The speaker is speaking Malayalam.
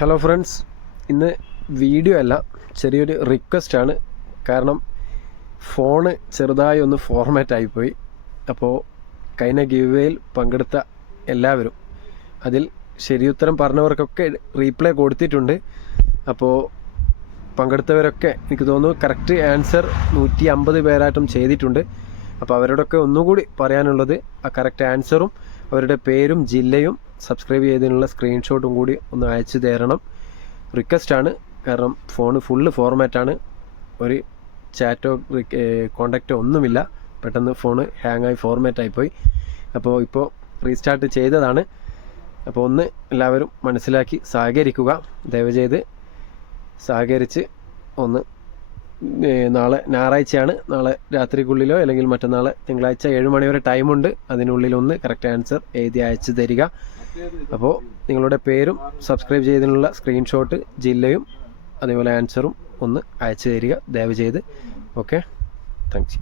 ഹലോ ഫ്രണ്ട്സ്, ഇന്ന് വീഡിയോ അല്ല, ചെറിയൊരു റിക്വസ്റ്റാണ്. കാരണം ഫോണ് ചെറുതായി ഒന്ന് ഫോർമാറ്റ് ആയിപ്പോയി. അപ്പോൾ കഴിഞ്ഞ ഗിവ്വേയിൽ പങ്കെടുത്ത എല്ലാവരും അതിൽ ശരിയുത്തരം പറഞ്ഞവർക്കൊക്കെ റീപ്ലൈ കൊടുത്തിട്ടുണ്ട്. അപ്പോൾ പങ്കെടുത്തവരൊക്കെ എനിക്ക് തോന്നുന്നു കറക്റ്റ് ആൻസർ 150 പേരായിട്ടും ചെയ്തിട്ടുണ്ട്. അപ്പോൾ അവരോടൊക്കെ ഒന്നുകൂടി പറയാനുള്ളത്, ആ കറക്റ്റ് ആൻസറും അവരുടെ പേരും ജില്ലയും സബ്സ്ക്രൈബ് ചെയ്തതിനുള്ള സ്ക്രീൻഷോട്ടും കൂടി ഒന്ന് അയച്ചു തരണം. റിക്വസ്റ്റാണ്. കാരണം ഫോണ് ഫുള്ള് ഫോർമാറ്റാണ്, ഒരു ചാറ്റോ കോണ്ടാക്റ്റോ ഒന്നുമില്ല. പെട്ടെന്ന് ഫോണ് ഹാങ്ങായി ഫോർമാറ്റായിപ്പോയി. അപ്പോൾ ഇപ്പോൾ റീസ്റ്റാർട്ട് ചെയ്തതാണ്. അപ്പോൾ ഒന്ന് എല്ലാവരും മനസ്സിലാക്കി സഹകരിക്കുക. ദയവ് ചെയ്ത് സഹകരിച്ച് ഒന്ന് നാളെ ഞായറാഴ്ചയാണ്, നാളെ രാത്രിക്കുള്ളിലോ അല്ലെങ്കിൽ മറ്റന്നാളെ തിങ്കളാഴ്ച 7 മണി വരെ ടൈമുണ്ട്. അതിനുള്ളിലൊന്ന് കറക്റ്റ് ആൻസർ എഴുതി അയച്ചു തരിക. അപ്പോൾ നിങ്ങളുടെ പേരും സബ്സ്ക്രൈബ് ചെയ്തതിനുള്ള സ്ക്രീൻഷോട്ട്, ജില്ലയും അതേപോലെ ആൻസറും ഒന്ന് അയച്ചു തരിക ദയവ് ചെയ്ത്. Okay, thanks.